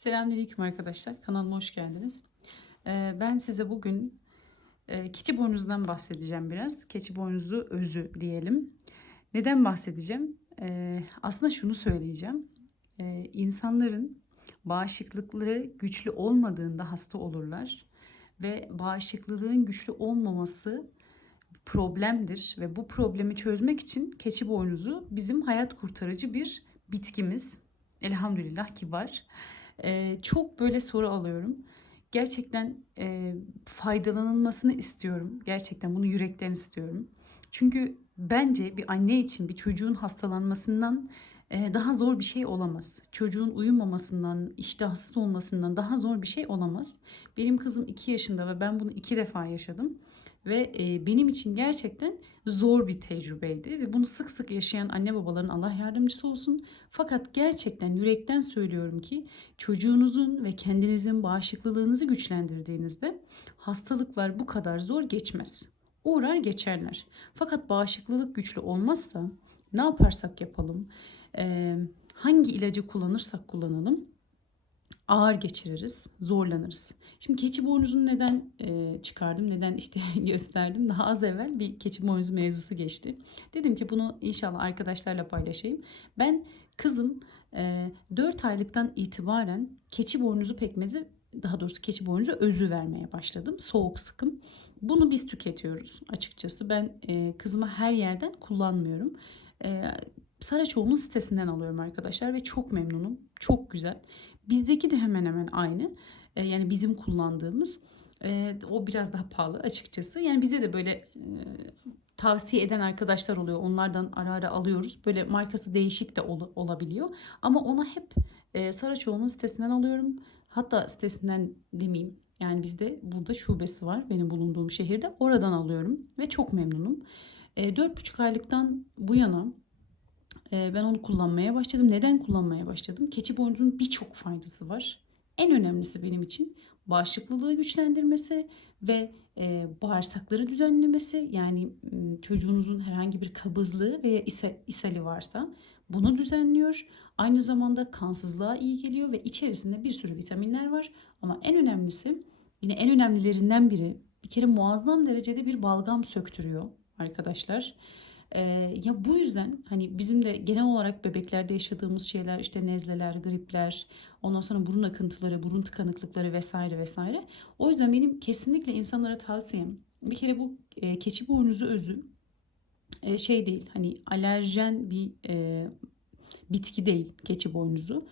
Selamünaleyküm arkadaşlar. Kanalıma hoş geldiniz. Ee, ben size bugün e, keçi boynuzundan bahsedeceğim biraz. Keçi boynuzu özü diyelim. Neden bahsedeceğim? Ee, aslında şunu söyleyeceğim. Ee, insanların bağışıklıkları güçlü olmadığında hasta olurlar. Ve bağışıklığın güçlü olmaması problemdir. Ve bu problemi çözmek için keçi boynuzu bizim hayat kurtarıcı bir bitkimiz. Elhamdülillah ki var. Ee, çok böyle soru alıyorum. Gerçekten e, faydalanılmasını istiyorum. Gerçekten bunu yürekten istiyorum. Çünkü bence bir anne için bir çocuğun hastalanmasından e, daha zor bir şey olamaz. Çocuğun uyumamasından, iştahsız olmasından daha zor bir şey olamaz. Benim kızım 2 yaşında ve ben bunu iki defa yaşadım. Ve e, benim için gerçekten zor bir tecrübeydi. Ve bunu sık sık yaşayan anne babaların Allah yardımcısı olsun. Fakat gerçekten yürekten söylüyorum ki çocuğunuzun ve kendinizin bağışıklılığınızı güçlendirdiğinizde hastalıklar bu kadar zor geçmez. Uğrar geçerler. Fakat bağışıklılık güçlü olmazsa ne yaparsak yapalım, e, hangi ilacı kullanırsak kullanalım ağır geçiririz, zorlanırız. Şimdi keçi boynuzunu neden e, çıkardım, neden işte gösterdim? Daha az evvel bir keçi boynuzu mevzusu geçti. Dedim ki bunu inşallah arkadaşlarla paylaşayım. Ben kızım e, 4 aylıktan itibaren keçi boynuzu pekmezi, daha doğrusu keçi boynuzu özü vermeye başladım. Soğuk sıkım. Bunu biz tüketiyoruz açıkçası. Ben e, kızıma her yerden kullanmıyorum. E, Saraçoğlu'nun sitesinden alıyorum arkadaşlar ve çok memnunum. Çok güzel. Bizdeki de hemen hemen aynı. E, yani bizim kullandığımız. E, o biraz daha pahalı açıkçası. Yani bize de böyle e, tavsiye eden arkadaşlar oluyor. Onlardan ara ara alıyoruz. Böyle markası değişik de ol, olabiliyor. Ama ona hep e, Saraçoğlu'nun sitesinden alıyorum. Hatta sitesinden demeyeyim. Yani bizde burada şubesi var benim bulunduğum şehirde. Oradan alıyorum ve çok memnunum. E, 4,5 aylıktan bu yana ben onu kullanmaya başladım. Neden kullanmaya başladım? Keçi boynuzunun birçok faydası var. En önemlisi benim için bağışıklılığı güçlendirmesi ve e, bağırsakları düzenlemesi. Yani çocuğunuzun herhangi bir kabızlığı veya ishali varsa bunu düzenliyor. Aynı zamanda kansızlığa iyi geliyor ve içerisinde bir sürü vitaminler var. Ama en önemlisi yine en önemlilerinden biri bir kere muazzam derecede bir balgam söktürüyor arkadaşlar. Ee, ya bu yüzden hani bizim de genel olarak bebeklerde yaşadığımız şeyler işte nezleler, gripler, ondan sonra burun akıntıları, burun tıkanıklıkları vesaire vesaire. O yüzden benim kesinlikle insanlara tavsiyem bir kere bu e, keçi boynuzu özü e, şey değil hani alerjen bir e, bitki değil keçi boynuzu.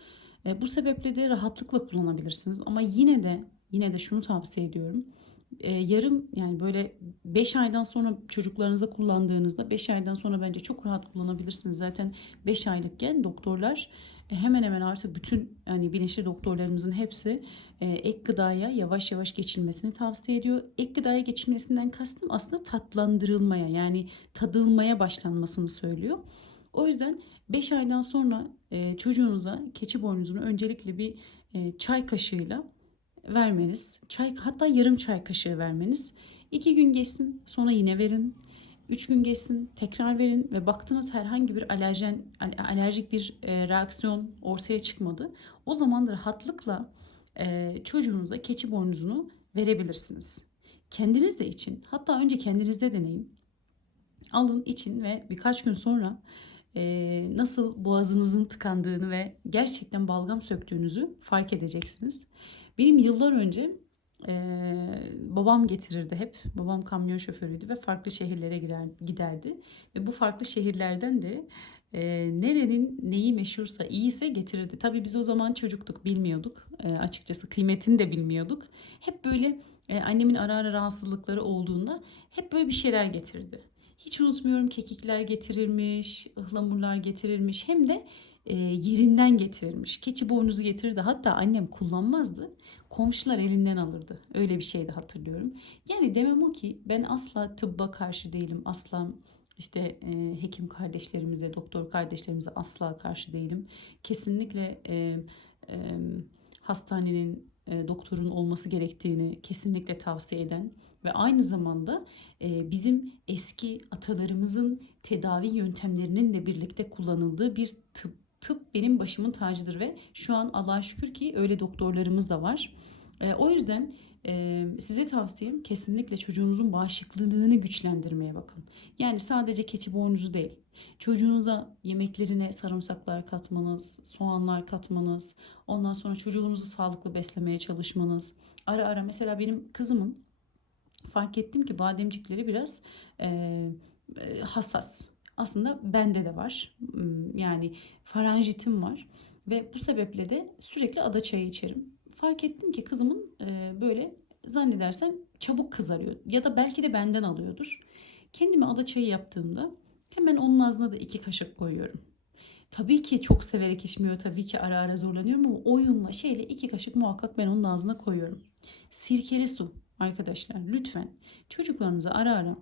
E, bu sebeple de rahatlıkla kullanabilirsiniz ama yine de yine de şunu tavsiye ediyorum e, yarım yani böyle 5 aydan sonra çocuklarınıza kullandığınızda 5 aydan sonra bence çok rahat kullanabilirsiniz. Zaten 5 aylıkken doktorlar e, hemen hemen artık bütün yani bilinçli doktorlarımızın hepsi e, ek gıdaya yavaş yavaş geçilmesini tavsiye ediyor. Ek gıdaya geçilmesinden kastım aslında tatlandırılmaya yani tadılmaya başlanmasını söylüyor. O yüzden 5 aydan sonra e, çocuğunuza keçi boynuzunu öncelikle bir e, çay kaşığıyla vermeniz, çay hatta yarım çay kaşığı vermeniz. iki gün geçsin sonra yine verin. Üç gün geçsin tekrar verin ve baktınız herhangi bir alerjen alerjik bir e, reaksiyon ortaya çıkmadı. O zaman rahatlıkla e, çocuğunuza keçi boynuzunu verebilirsiniz. Kendiniz de için hatta önce kendinizde deneyin. Alın için ve birkaç gün sonra e, nasıl boğazınızın tıkandığını ve gerçekten balgam söktüğünüzü fark edeceksiniz. Benim yıllar önce e, babam getirirdi hep. Babam kamyon şoförüydü ve farklı şehirlere girer, giderdi. Ve bu farklı şehirlerden de e, nerenin neyi meşhursa iyiyse getirirdi. Tabii biz o zaman çocuktuk bilmiyorduk. E, açıkçası kıymetini de bilmiyorduk. Hep böyle e, annemin ara ara rahatsızlıkları olduğunda hep böyle bir şeyler getirdi. Hiç unutmuyorum kekikler getirirmiş, ıhlamurlar getirirmiş. Hem de e, yerinden getirilmiş. Keçi boynuzu getirirdi. Hatta annem kullanmazdı. Komşular elinden alırdı. Öyle bir şey de hatırlıyorum. Yani demem o ki ben asla tıbba karşı değilim. Asla işte e, hekim kardeşlerimize, doktor kardeşlerimize asla karşı değilim. Kesinlikle e, e, hastanenin, doktorun olması gerektiğini kesinlikle tavsiye eden ve aynı zamanda e, bizim eski atalarımızın tedavi yöntemlerinin de birlikte kullanıldığı bir tıp tıp benim başımın tacıdır ve şu an Allah'a şükür ki öyle doktorlarımız da var. E, o yüzden e, size tavsiyem kesinlikle çocuğunuzun bağışıklılığını güçlendirmeye bakın. Yani sadece keçi boynuzu değil. Çocuğunuza yemeklerine sarımsaklar katmanız, soğanlar katmanız, ondan sonra çocuğunuzu sağlıklı beslemeye çalışmanız. Ara ara mesela benim kızımın fark ettim ki bademcikleri biraz e, hassas. Aslında bende de var. Hmm, Yani faranjitim var ve bu sebeple de sürekli ada çayı içerim. Fark ettim ki kızımın e, böyle zannedersem çabuk kızarıyor ya da belki de benden alıyordur. Kendime ada çayı yaptığımda hemen onun ağzına da iki kaşık koyuyorum. Tabii ki çok severek içmiyor. Tabii ki ara ara zorlanıyorum ama oyunla şeyle iki kaşık muhakkak ben onun ağzına koyuyorum. Sirkeli su arkadaşlar lütfen çocuklarınıza ara ara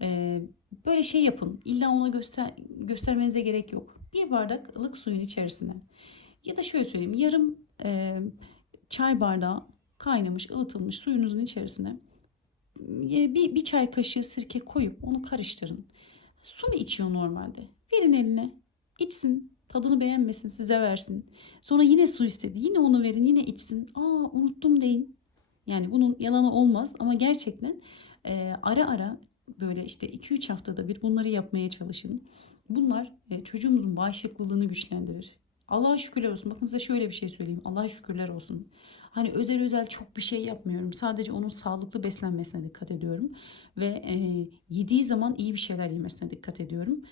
e, böyle şey yapın. İlla ona göster göstermenize gerek yok. Bir bardak ılık suyun içerisine ya da şöyle söyleyeyim yarım e, çay bardağı kaynamış ılıtılmış suyunuzun içerisine bir, bir çay kaşığı sirke koyup onu karıştırın. Su mu içiyor normalde? Verin eline. içsin. Tadını beğenmesin. Size versin. Sonra yine su istedi. Yine onu verin. Yine içsin. Aa unuttum deyin. Yani bunun yalanı olmaz ama gerçekten e, ara ara böyle işte 2-3 haftada bir bunları yapmaya çalışın. Bunlar e, çocuğumuzun bağışıklılığını güçlendirir. Allah'a şükürler olsun. Bakın size şöyle bir şey söyleyeyim. Allah'a şükürler olsun. Hani özel özel çok bir şey yapmıyorum. Sadece onun sağlıklı beslenmesine dikkat ediyorum. Ve e, yediği zaman iyi bir şeyler yemesine dikkat ediyorum.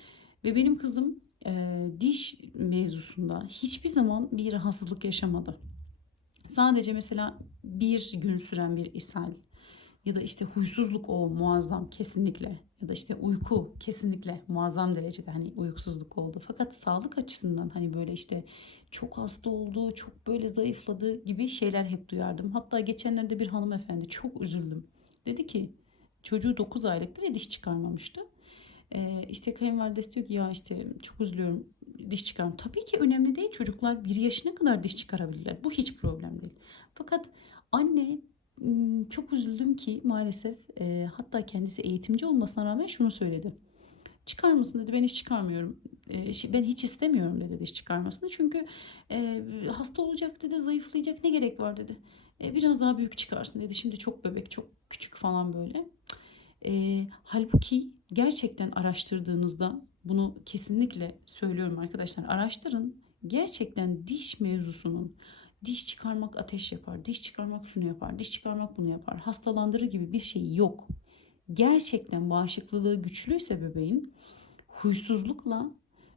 Ve benim kızım e, diş mevzusunda hiçbir zaman bir rahatsızlık yaşamadı. Sadece mesela bir gün süren bir ishal ya da işte huysuzluk o muazzam kesinlikle ya da işte uyku kesinlikle muazzam derecede hani uykusuzluk oldu. Fakat sağlık açısından hani böyle işte çok hasta oldu, çok böyle zayıfladı gibi şeyler hep duyardım. Hatta geçenlerde bir hanımefendi çok üzüldüm. Dedi ki çocuğu 9 aylıktı ve diş çıkarmamıştı. Ee, işte kayınvalidesi diyor ki ya işte çok üzülüyorum diş çıkarım. Tabii ki önemli değil. Çocuklar bir yaşına kadar diş çıkarabilirler. Bu hiç problem değil. Fakat anne çok üzüldüm ki maalesef e, hatta kendisi eğitimci olmasına rağmen şunu söyledi. Çıkar mısın dedi ben hiç çıkarmıyorum. E, ben hiç istemiyorum dedi diş çıkarmasını. Çünkü e, hasta olacak dedi zayıflayacak ne gerek var dedi. E, biraz daha büyük çıkarsın dedi. Şimdi çok bebek çok küçük falan böyle. E, halbuki gerçekten araştırdığınızda bunu kesinlikle söylüyorum arkadaşlar araştırın. Gerçekten diş mevzusunun diş çıkarmak ateş yapar, diş çıkarmak şunu yapar, diş çıkarmak bunu yapar, hastalandırır gibi bir şey yok. Gerçekten bağışıklılığı güçlüyse bebeğin huysuzlukla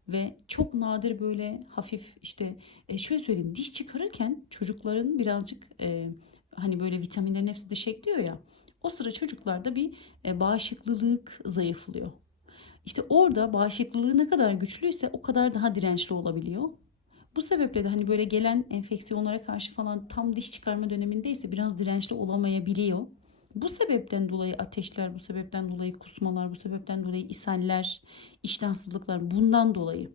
ve çok nadir böyle hafif işte e, şöyle söyleyeyim diş çıkarırken çocukların birazcık e, hani böyle vitaminlerin hepsi ekliyor ya o sıra çocuklarda bir e, bağışıklılık zayıflıyor. İşte orada bağışıklığı ne kadar güçlüyse o kadar daha dirençli olabiliyor. Bu sebeple de hani böyle gelen enfeksiyonlara karşı falan tam diş çıkarma dönemindeyse biraz dirençli olamayabiliyor. Bu sebepten dolayı ateşler, bu sebepten dolayı kusmalar, bu sebepten dolayı ishaller, iştahsızlıklar bundan dolayı.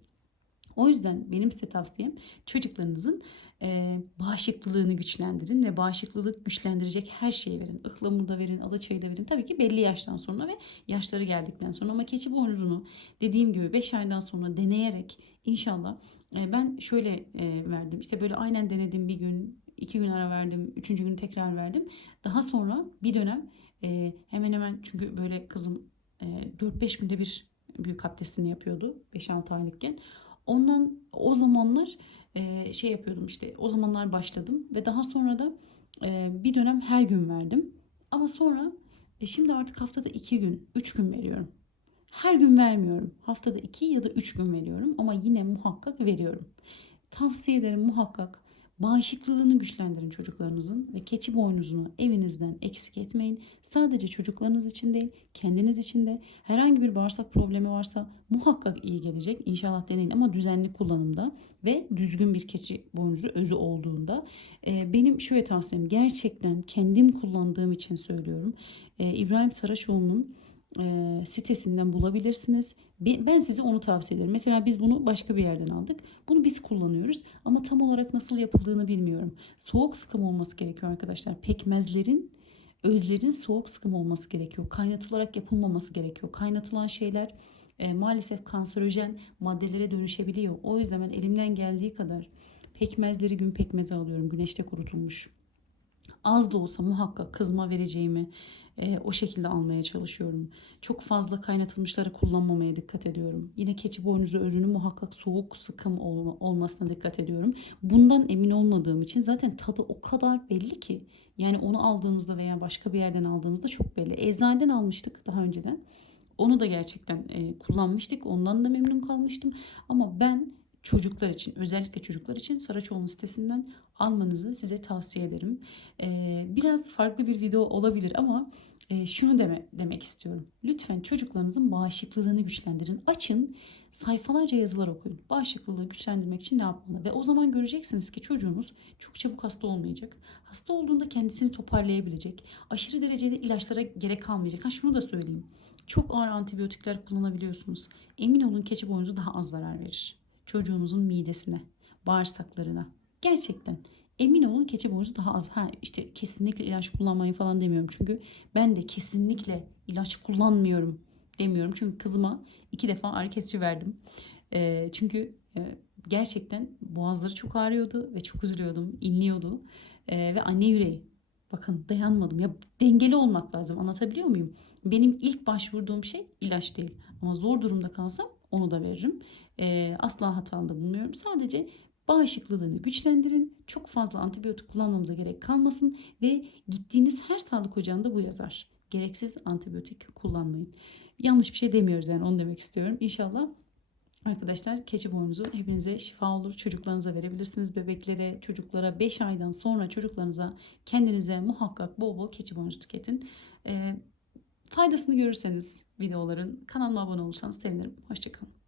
O yüzden benim size tavsiyem çocuklarınızın e, bağışıklılığını güçlendirin ve bağışıklılık güçlendirecek her şeyi verin. Ihlamur da verin, adaçayı da verin. Tabii ki belli yaştan sonra ve yaşları geldikten sonra ama keçi boynuzunu dediğim gibi 5 aydan sonra deneyerek inşallah e, ben şöyle e, verdim. İşte böyle aynen denedim bir gün, iki gün ara verdim, üçüncü gün tekrar verdim. Daha sonra bir dönem e, hemen hemen çünkü böyle kızım e, 4-5 günde bir büyük abdestini yapıyordu 5-6 aylıkken. Ondan o zamanlar e, şey yapıyordum işte o zamanlar başladım ve daha sonra da e, bir dönem her gün verdim. Ama sonra e, şimdi artık haftada 2 gün, 3 gün veriyorum. Her gün vermiyorum. Haftada 2 ya da 3 gün veriyorum ama yine muhakkak veriyorum. Tavsiye ederim muhakkak bağışıklılığını güçlendirin çocuklarınızın ve keçi boynuzunu evinizden eksik etmeyin. Sadece çocuklarınız için değil, kendiniz için de herhangi bir bağırsak problemi varsa muhakkak iyi gelecek. İnşallah deneyin ama düzenli kullanımda ve düzgün bir keçi boynuzu özü olduğunda. Ee, benim şöyle tavsiyem gerçekten kendim kullandığım için söylüyorum. Ee, İbrahim Saraçoğlu'nun e, sitesinden bulabilirsiniz. Ben size onu tavsiye ederim. Mesela biz bunu başka bir yerden aldık. Bunu biz kullanıyoruz ama tam olarak nasıl yapıldığını bilmiyorum. Soğuk sıkım olması gerekiyor arkadaşlar. Pekmezlerin, özlerin soğuk sıkım olması gerekiyor. Kaynatılarak yapılmaması gerekiyor. Kaynatılan şeyler e, maalesef kanserojen maddelere dönüşebiliyor. O yüzden ben elimden geldiği kadar pekmezleri gün pekmezi alıyorum. Güneşte kurutulmuş. Az da olsa muhakkak kızma vereceğimi e, o şekilde almaya çalışıyorum. Çok fazla kaynatılmışları kullanmamaya dikkat ediyorum. Yine keçi boynuzu özünü muhakkak soğuk sıkım olma, olmasına dikkat ediyorum. Bundan emin olmadığım için zaten tadı o kadar belli ki. Yani onu aldığımızda veya başka bir yerden aldığımızda çok belli. Eczaneden almıştık daha önceden. Onu da gerçekten e, kullanmıştık. Ondan da memnun kalmıştım. Ama ben çocuklar için özellikle çocuklar için Saraçoğlu sitesinden almanızı size tavsiye ederim. Ee, biraz farklı bir video olabilir ama e, şunu deme, demek istiyorum. Lütfen çocuklarınızın bağışıklılığını güçlendirin. Açın sayfalarca yazılar okuyun. Bağışıklılığı güçlendirmek için ne yapmalı? Ve o zaman göreceksiniz ki çocuğunuz çok çabuk hasta olmayacak. Hasta olduğunda kendisini toparlayabilecek. Aşırı derecede ilaçlara gerek kalmayacak. Ha şunu da söyleyeyim. Çok ağır antibiyotikler kullanabiliyorsunuz. Emin olun keçi boynuzu daha az zarar verir. Çocuğunuzun midesine, bağırsaklarına. Gerçekten emin olun keçi boynuzu daha az. Ha işte kesinlikle ilaç kullanmayın falan demiyorum. Çünkü ben de kesinlikle ilaç kullanmıyorum demiyorum. Çünkü kızıma iki defa ağrı kesici verdim. Ee, çünkü e, gerçekten boğazları çok ağrıyordu ve çok üzülüyordum. inliyordu. Ee, ve anne yüreği. Bakın dayanmadım. Ya dengeli olmak lazım. Anlatabiliyor muyum? Benim ilk başvurduğum şey ilaç değil. Ama zor durumda kalsam onu da veririm. Ee, asla hatalı bulmuyorum. Sadece bağışıklılığını güçlendirin. Çok fazla antibiyotik kullanmamıza gerek kalmasın ve gittiğiniz her sağlık ocağında bu yazar. Gereksiz antibiyotik kullanmayın. Yanlış bir şey demiyoruz yani onu demek istiyorum. İnşallah Arkadaşlar keçi boynuzu hepinize şifa olur. Çocuklarınıza verebilirsiniz. Bebeklere, çocuklara 5 aydan sonra çocuklarınıza kendinize muhakkak bol bol keçi boynuzu tüketin. Ee, faydasını görürseniz videoların kanalıma abone olursanız sevinirim. Hoşçakalın.